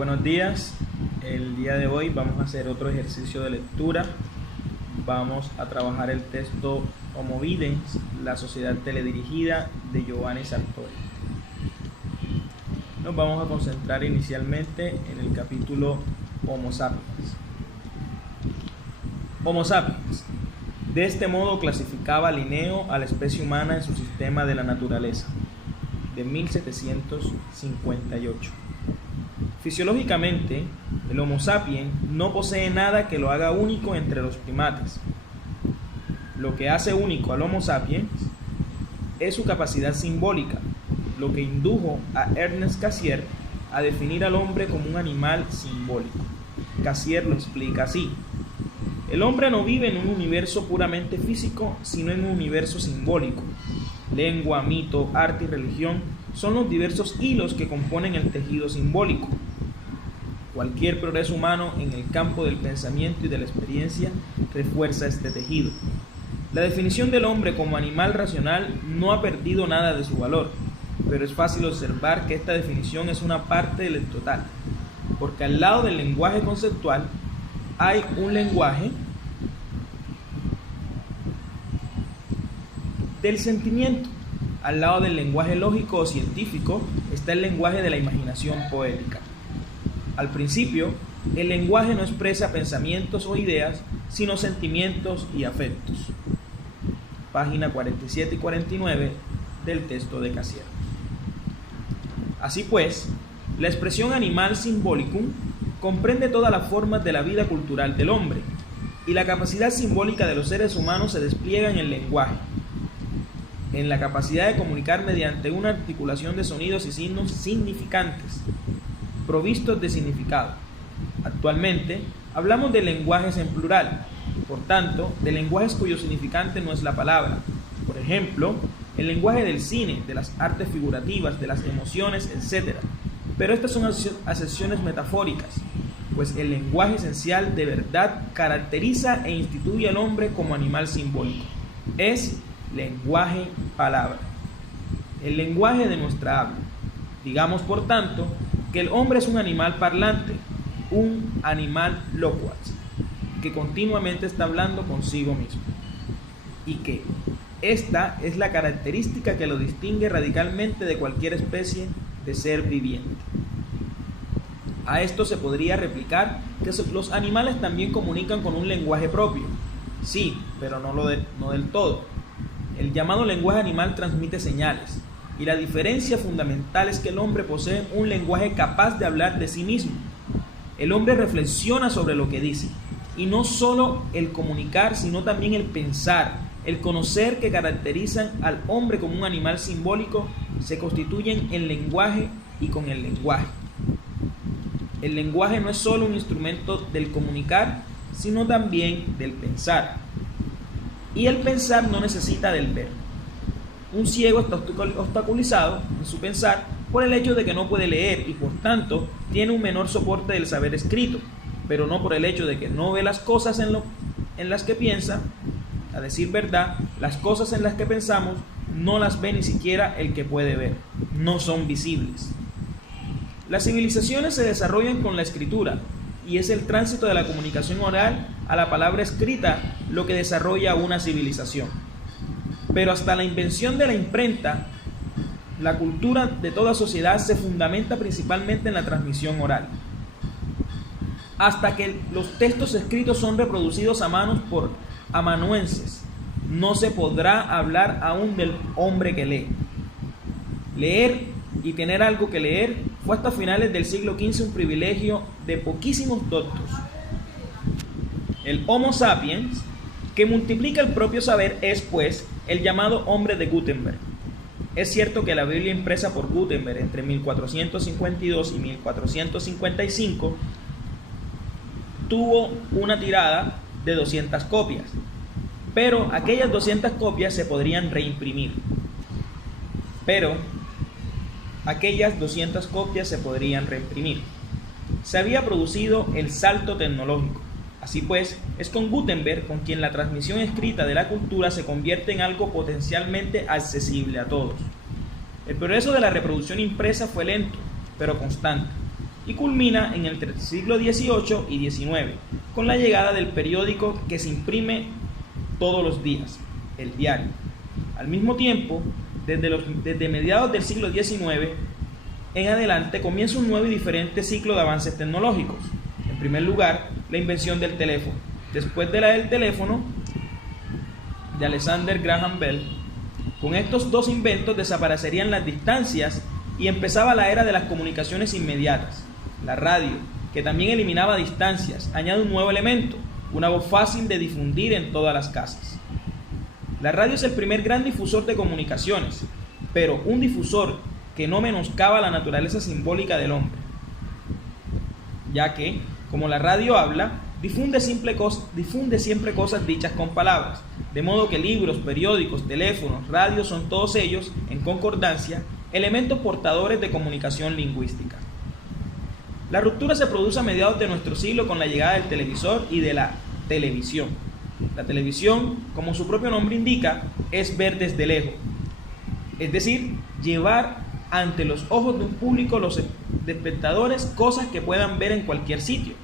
buenos días. El día de hoy vamos a hacer otro ejercicio de lectura. Vamos a trabajar el texto Homo Videns, la sociedad teledirigida de Giovanni Sartori. Nos vamos a concentrar inicialmente en el capítulo Homo Sapiens. Homo Sapiens. De este modo clasificaba Linneo a la especie humana en su sistema de la naturaleza, de 1758. Fisiológicamente, el Homo sapiens no posee nada que lo haga único entre los primates. Lo que hace único al Homo sapiens es su capacidad simbólica, lo que indujo a Ernest Cassirer a definir al hombre como un animal simbólico. Cassirer lo explica así: el hombre no vive en un universo puramente físico, sino en un universo simbólico. Lengua, mito, arte y religión son los diversos hilos que componen el tejido simbólico. Cualquier progreso humano en el campo del pensamiento y de la experiencia refuerza este tejido. La definición del hombre como animal racional no ha perdido nada de su valor, pero es fácil observar que esta definición es una parte del total, porque al lado del lenguaje conceptual hay un lenguaje del sentimiento. Al lado del lenguaje lógico o científico está el lenguaje de la imaginación poética. Al principio, el lenguaje no expresa pensamientos o ideas, sino sentimientos y afectos. Página 47 y 49 del texto de Cassirer. Así pues, la expresión animal symbolicum comprende todas las formas de la vida cultural del hombre, y la capacidad simbólica de los seres humanos se despliega en el lenguaje, en la capacidad de comunicar mediante una articulación de sonidos y signos significantes, provistos de significado. Actualmente, hablamos de lenguajes en plural, por tanto, de lenguajes cuyo significante no es la palabra. Por ejemplo, el lenguaje del cine, de las artes figurativas, de las emociones, etc. Pero estas son acepciones metafóricas, pues el lenguaje esencial de verdad caracteriza e instituye al hombre como animal simbólico. Es lenguaje palabra, el lenguaje de nuestra habla. Digamos, por tanto, que el hombre es un animal parlante, un animal loquaz, que continuamente está hablando consigo mismo, y que esta es la característica que lo distingue radicalmente de cualquier especie de ser viviente. A esto se podría replicar que los animales también comunican con un lenguaje propio. Sí, pero no del todo. El llamado lenguaje animal transmite señales, y la diferencia fundamental es que el hombre posee un lenguaje capaz de hablar de sí mismo. El hombre reflexiona sobre lo que dice, y no solo el comunicar, sino también el pensar, el conocer, que caracterizan al hombre como un animal simbólico, se constituyen en lenguaje y con el lenguaje. El lenguaje no es solo un instrumento del comunicar, sino también del pensar. Y el pensar no necesita del ver. Un ciego está obstaculizado en su pensar por el hecho de que no puede leer y por tanto tiene un menor soporte del saber escrito, pero no por el hecho de que no ve las cosas en las que piensa. A decir verdad, las cosas en las que pensamos no las ve ni siquiera el que puede ver, no son visibles. Las civilizaciones se desarrollan con la escritura, y es el tránsito de la comunicación oral a la palabra escrita lo que desarrolla una civilización. Pero hasta la invención de la imprenta, la cultura de toda sociedad se fundamenta principalmente en la transmisión oral. Hasta que los textos escritos son reproducidos a mano por amanuenses, no se podrá hablar aún del hombre que lee. Leer y tener algo que leer fue hasta finales del siglo XV un privilegio de poquísimos doctos. El Homo sapiens, que multiplica el propio saber, es pues el llamado hombre de Gutenberg. Es cierto que la Biblia impresa por Gutenberg entre 1452 y 1455 tuvo una tirada de 200 copias, pero aquellas 200 copias se podrían reimprimir. Se había producido el salto tecnológico. Así pues, es con Gutenberg con quien la transmisión escrita de la cultura se convierte en algo potencialmente accesible a todos. El progreso de la reproducción impresa fue lento, pero constante. y culmina en el siglo XVIII y XIX, con la llegada del periódico que se imprime todos los días, el diario. Al mismo tiempo, desde mediados del siglo XIX en adelante comienza un nuevo y diferente ciclo de avances tecnológicos. En primer lugar, la invención del teléfono. Después de la del teléfono, de Alexander Graham Bell, con estos dos inventos desaparecerían las distancias y empezaba la era de las comunicaciones inmediatas. La radio, que también eliminaba distancias, añade un nuevo elemento, una voz fácil de difundir en todas las casas. La radio es el primer gran difusor de comunicaciones, pero un difusor que no menoscaba la naturaleza simbólica del hombre, ya que, como la radio habla, difunde siempre cosas dichas con palabras, de modo que libros, periódicos, teléfonos, radios son todos ellos, en concordancia, elementos portadores de comunicación lingüística. La ruptura se produce a mediados de nuestro siglo con la llegada del televisor y de la televisión. La televisión, como su propio nombre indica, es ver desde lejos, es decir, llevar ante los ojos de un público, los espectadores, cosas que puedan ver en cualquier sitio,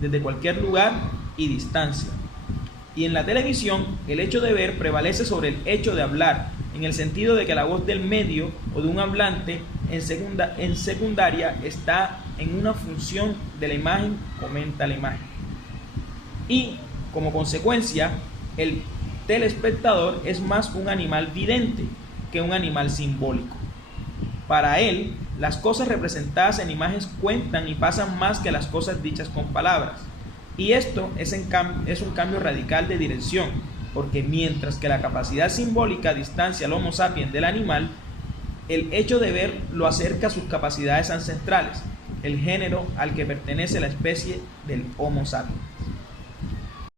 desde cualquier lugar y distancia. Y en la televisión, el hecho de ver prevalece sobre el hecho de hablar, en el sentido de que la voz del medio o de un hablante en secundaria está en una función de la imagen, comenta la imagen. Y, como consecuencia, el telespectador es más un animal vidente que un animal simbólico. Para él, las cosas representadas en imágenes cuentan y pasan más que las cosas dichas con palabras. Y esto es un cambio radical de dirección, porque mientras que la capacidad simbólica distancia al Homo sapiens del animal, el hecho de ver lo acerca a sus capacidades ancestrales, el género al que pertenece la especie del Homo sapiens.